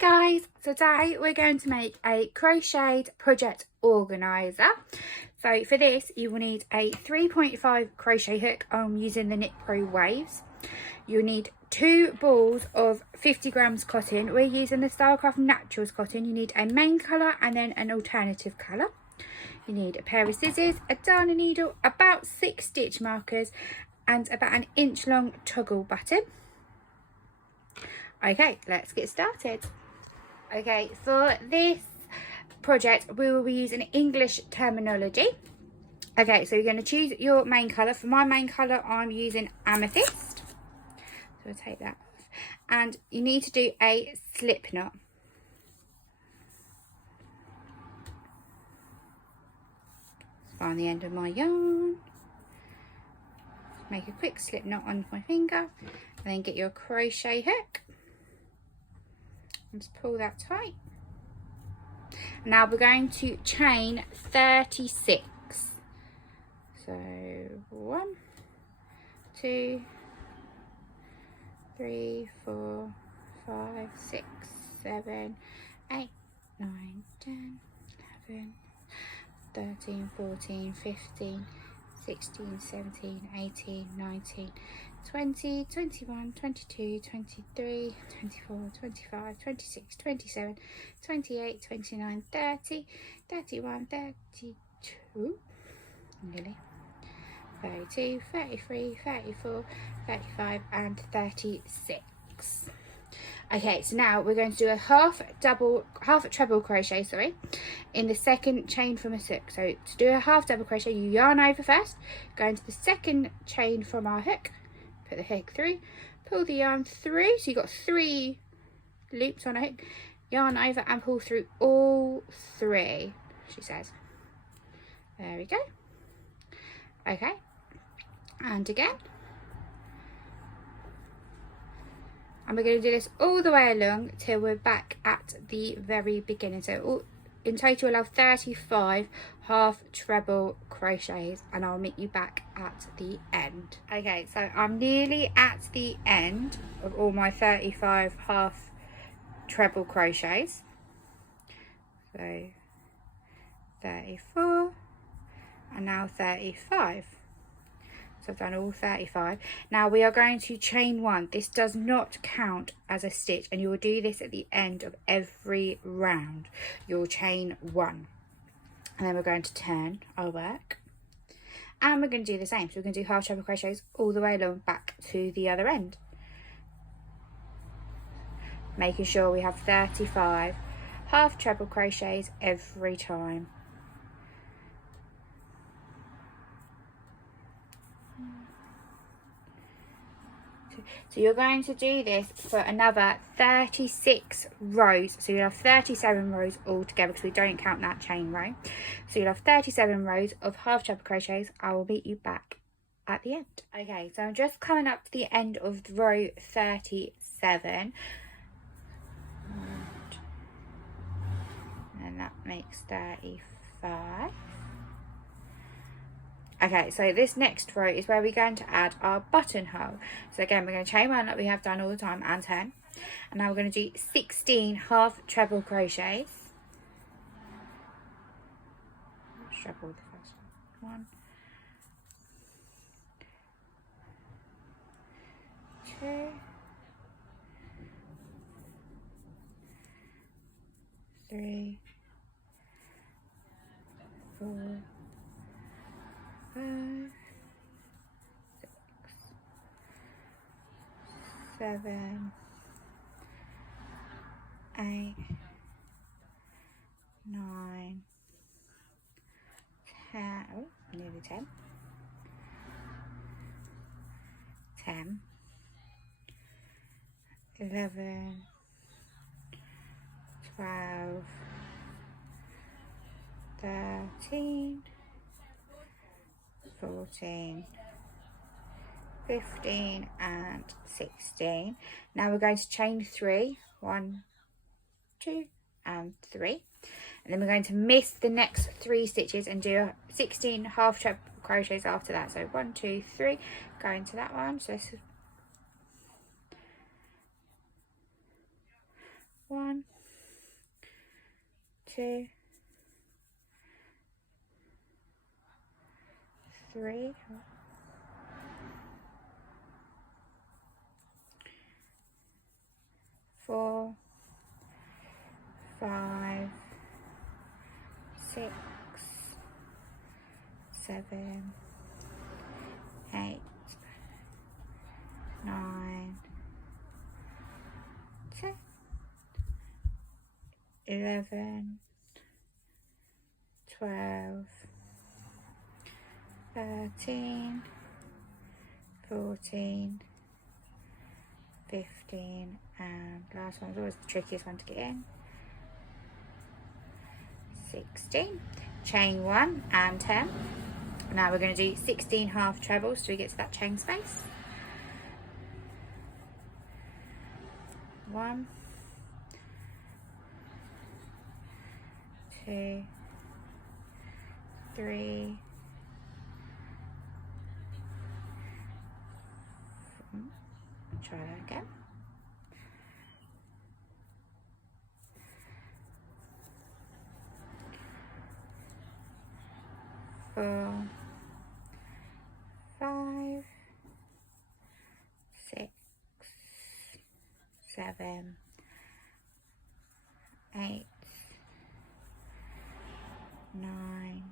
guys, today we're going to make a crocheted project organizer. So for this you will need a 3.5 crochet hook. I'm using the Knit Pro Waves. You'll need 2 balls of 50 grams cotton. We're using the Stylecraft Naturals cotton. You need a main colour and then an alternative colour. You need a pair of scissors, a darning needle, about 6 stitch markers and about an inch long toggle button. Okay, let's get started. Okay, for this project we will be using English terminology. Okay, so you're going to choose your main colour. For my main colour I'm using amethyst. So I'll take that off. And you need to do a slip knot. Find the end of my yarn. Make a quick slip knot on my finger. And then get your crochet hook. Just pull that tight. Now we're going to chain 36. So 1, 2, 3, 4, 5, 6, 7, 8, 9, 10, 11, 13, 14, 15, 16, 17, 18, 19, 20, 21, 22, 23, 24, 25, 26, 27, 28, 29, 30, 31, 32, nearly, 32, 33, 34, 35 and 36. Okay, so now we're going to do a half treble crochet, sorry, in the second chain from a hook. So to do a half double crochet, you yarn over first, go into the second chain from our hook, put the hook through, pull the yarn through, so you've got 3 loops on a hook, yarn over and pull through all 3, she says. There we go. Okay, and again. And we're going to do this all the way along till we're back at the very beginning. So in total we'll have 35 half treble crochets and I'll meet you back at the end. Okay, so I'm nearly at the end of all my 35 half treble crochets. So 34 and now 35. So I've done all 35. Now we are going to chain 1. This does not count as a stitch and you will do this at the end of every round. You'll chain 1 and then we're going to turn our work and we're going to do the same. So we're going to do half treble crochets all the way along back to the other end, making sure we have 35 half treble crochets every time. So you're going to do this for another 36 rows. So you'll have 37 rows altogether because we don't count that chain row. So you'll have 37 rows of half treble crochets. I will meet you back at the end. Okay, so I'm just coming up to the end of row 37. And that makes 35. Okay, so this next row is where we're going to add our buttonhole. So again, we're going to chain 1 like we have done all the time and turn. And now we're going to do 16 half treble crochets. Treble the first one. 2. 3. 4. 5, 6, 7, 8, 9, 10, oh, nearly 10, 10, 11, 12, 13, 14, 15 and 16. Now we're going to chain 3, 1, 2 and 3, and then we're going to miss the next 3 stitches and do 16 half treble crochets after that. So 1, 2, 3, go into that one. So this is 1, 2, 3, 4, 5, 6, 7, 8, 9, 10, 11, 12, 13, 14, 15, and last one's always the trickiest one to get in, 16. Chain 1 and 10. Now we're going to do 16 half trebles till we get to that chain space. 1, 2, 3, 4, try that again. 4, 5, 6, 7, 8, 9,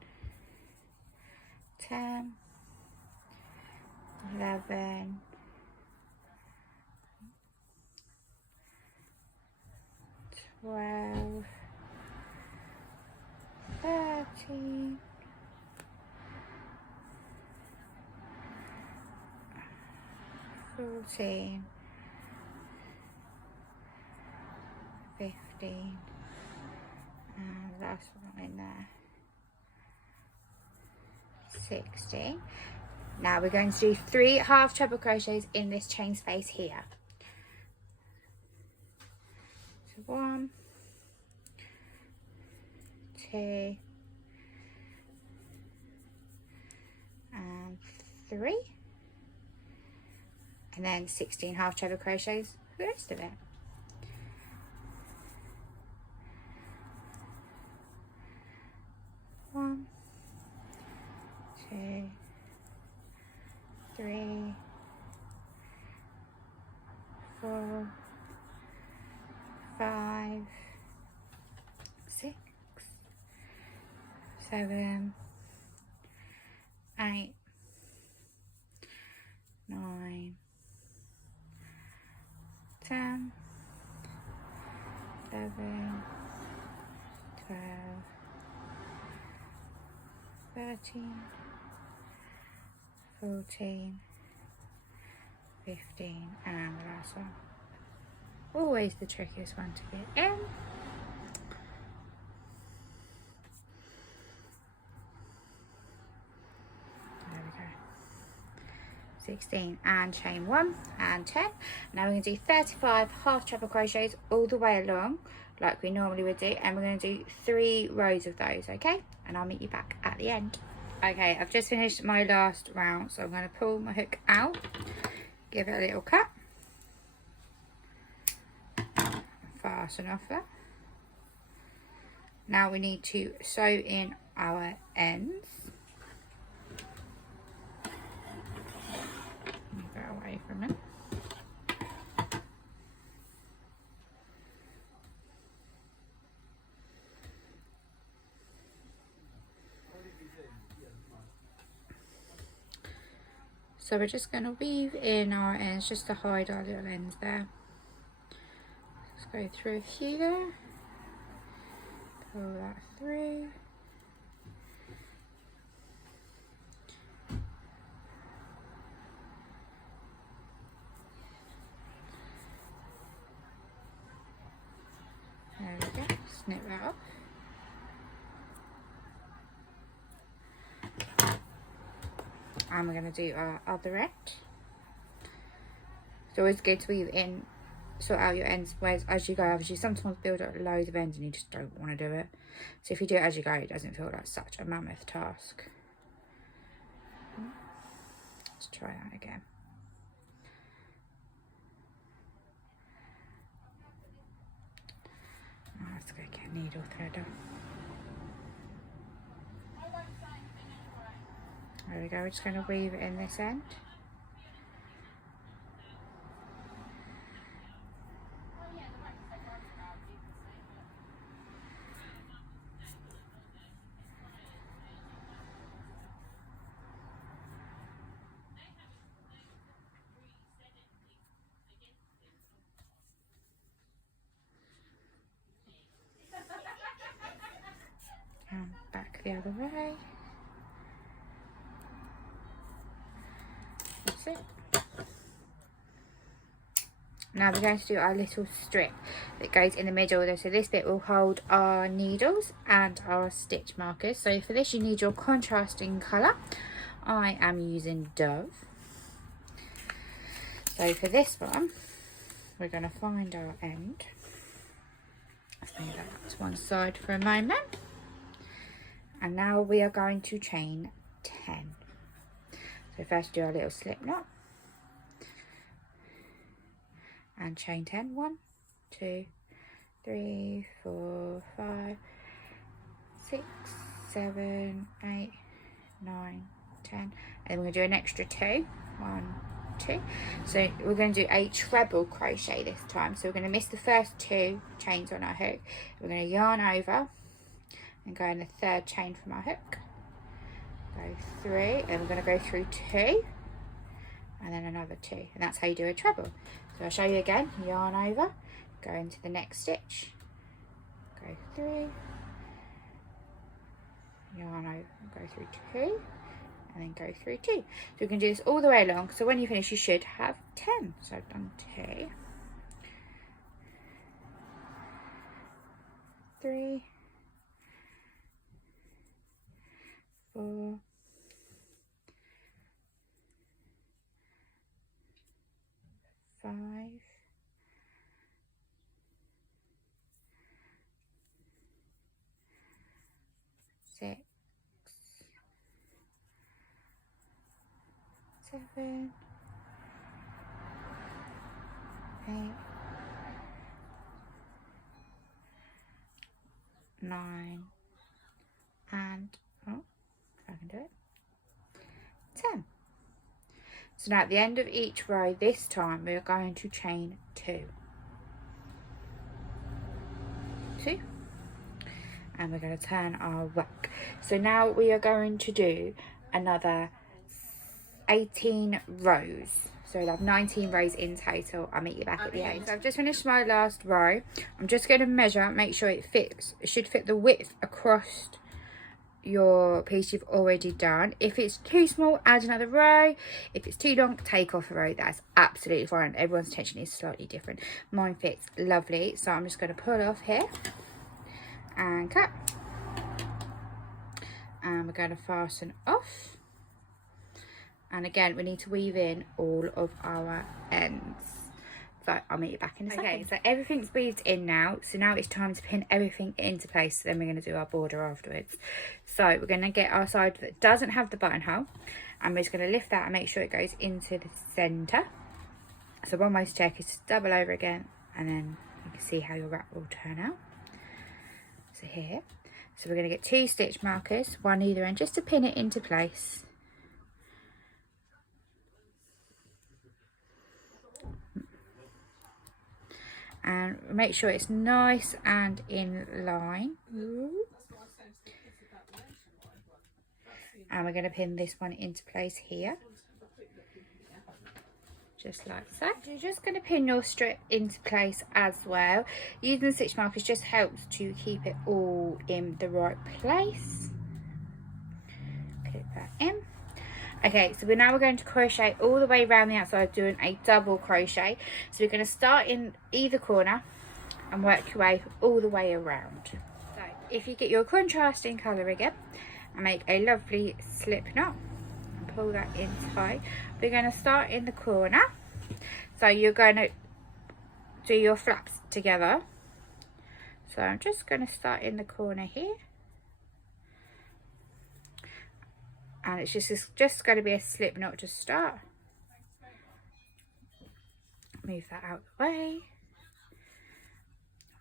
10, 11, 12, 13, 14, 15, and the last one in there, 16. Now we're going to do 3 half treble crochets in this chain space here. So 1, 2, and 3, and then 16 half treble crochets for the rest of it. One, 2, 3, 4, 5, 6, 7, 8, 9, 10, 11, 12, 13, 14, 15, and the last one. Always the trickiest one to get in. There we go. 16 and chain 1 and 10. Now we're going to do 35 half treble crochets all the way along like we normally would do, and we're going to do 3 rows of those, okay? And I'll meet you back at the end. Okay, I've just finished my last round, so I'm going to pull my hook out, give it a little cut, fasten off that. Now we need to sew in our ends. Move it away from it. So we're just going to weave in our ends just to hide our little ends there. Let's go through here, pull that through. There we go, snip that off. And we're going to do our other end. It's always good to weave in, sort out your ends as you go. Obviously, sometimes build up loads of ends and you just don't want to do it. So if you do it as you go, it doesn't feel like such a mammoth task. Let's try that again. Let's go get a needle threader. There we go, we're just going to weave it in this end. And back the other way. That's it. Now we're going to do our little strip that goes in the middle there. So this bit will hold our needles and our stitch markers. So for this you need your contrasting colour. I am using Dove. So for this one, we're going to find our end. Let's move that to one side for a moment. And now we are going to chain 10. So first do our little slip knot. And chain 10. 1, 2, 3, 4, 5, 6, 7, 8, 9, 10. And then we're going to do an extra 2. 1, 2. So we're going to do a treble crochet this time. So we're going to miss the first 2 chains on our hook. We're going to yarn over and go in the 3rd chain from our hook. Go 3, and we're going to go through 2 and then another 2, and that's how you do a treble. So I'll show you again. Yarn over, go into the next stitch, go 3, yarn over, go through 2 and then go through 2. So we can do this all the way along, so when you finish you should have 10. So I've done 2, 3, 4, 5, 6, 7, 8, 9, and oh, if I can do it, 10. So now at the end of each row this time we're going to chain 2, and we're going to turn our work. So now we are going to do another 18 rows. So we'll have 19 rows in total. I'll meet you back at the end. So I've just finished my last row. I'm just going to measure, make sure it fits. It should fit the width across your piece you've already done. If it's too small, add another row. If it's too long, take off a row. That's absolutely fine. Everyone's tension is slightly different. Mine fits lovely, so I'm just going to pull off here and cut, and we're going to fasten off. And again, we need to weave in all of our ends. So I'll meet you back in a second. Okay, so everything's weaved in now. So now it's time to pin everything into place. So then we're going to do our border afterwards. So we're going to get our side that doesn't have the buttonhole, and we're just going to lift that and make sure it goes into the centre. So one way to check is to double over again, and then you can see how your wrap will turn out. So here, so we're going to get 2 stitch markers, one either end, just to pin it into place. And make sure it's nice and in line. And we're going to pin this one into place here, just like so. You're just going to pin your strip into place as well. Using the stitch markers just helps to keep it all in the right place. Clip that in. Okay, so we're going to crochet all the way around the outside, doing a double crochet. So we're going to start in either corner and work your way all the way around. So if you get your contrasting colour again and make a lovely slip knot and pull that in tight, we're going to start in the corner. So you're going to do your flaps together. So I'm just going to start in the corner here. And it's just going to be a slip knot to start. Move that out of the way.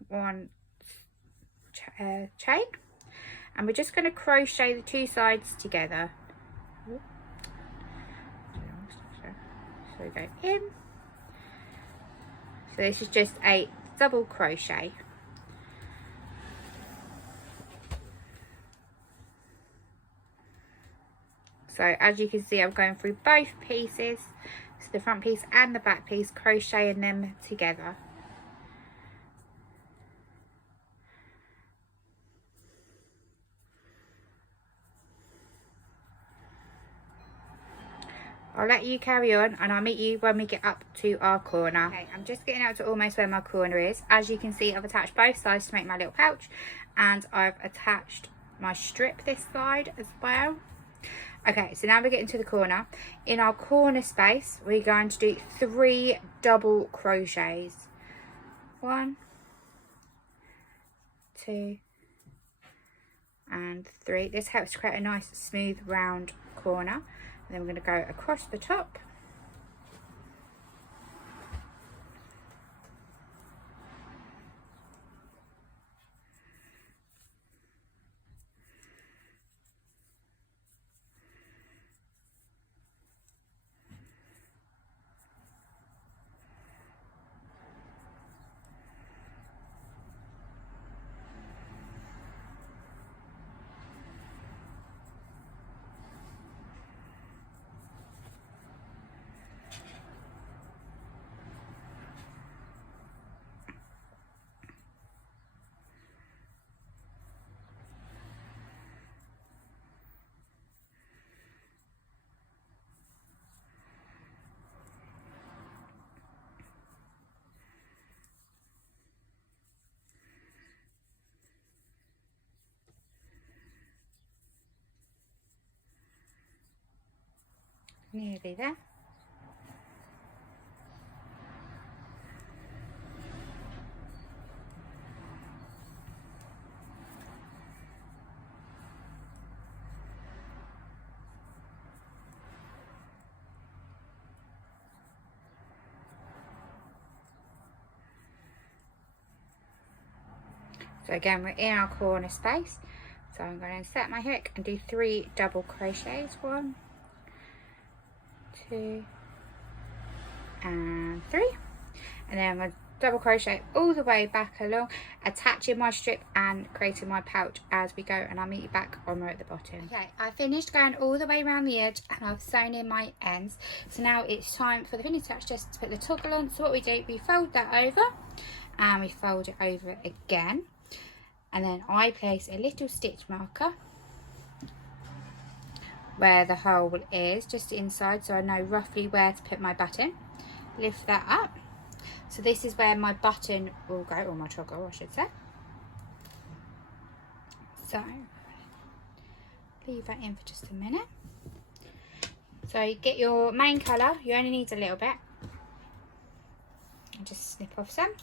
1, chain, and we're just going to crochet the two sides together. So we go in. So this is just a double crochet. So as you can see, I'm going through both pieces, so the front piece and the back piece, crocheting them together. I'll let you carry on and I'll meet you when we get up to our corner. Okay, I'm just getting out to almost where my corner is. As you can see, I've attached both sides to make my little pouch, and I've attached my strip this side as well. Okay, so now we're getting to the corner. In our corner space, we're going to do 3 double crochets. 1, 2, and 3. This helps to create a nice smooth round corner. And then we're going to go across the top. Nearly there. So again, we're in our corner space. So I'm going to set my hook and do 3 double crochets. 1, 2, and 3. And then I'm going to double crochet all the way back along, attaching my strip and creating my pouch as we go, and I'll meet you back on at the bottom. Okay, I finished going all the way around the edge and I've sewn in my ends. So now it's time for the finish touch, just to put the toggle on. So what we do, we fold that over and we fold it over again, and then I place a little stitch marker where the hole is, just inside, so I know roughly where to put my button. Lift that up. So this is where my button will go, or my toggle I should say. So leave that in for just a minute. So you get your main colour, you only need a little bit. And just snip off some.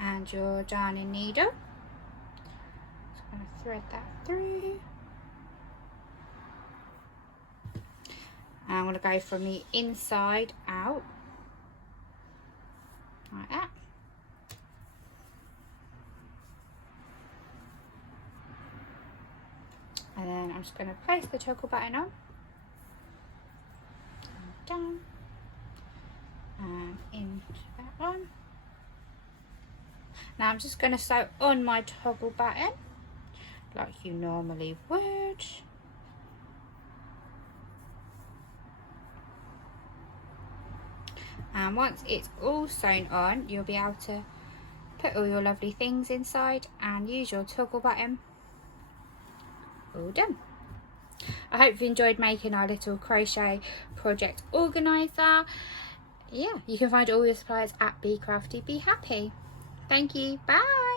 And your darning needle. So I'm going to thread that through. And I'm going to go from the inside out, like that. And then I'm just going to place the toggle button on, and down, and into that one. Now I'm just going to sew on my toggle button like you normally would. And once it's all sewn on, you'll be able to put all your lovely things inside and use your toggle button. All done. I hope you enjoyed making our little crochet project organizer. Yeah, you can find all your supplies at Be Crafty Be Happy. Thank you. Bye.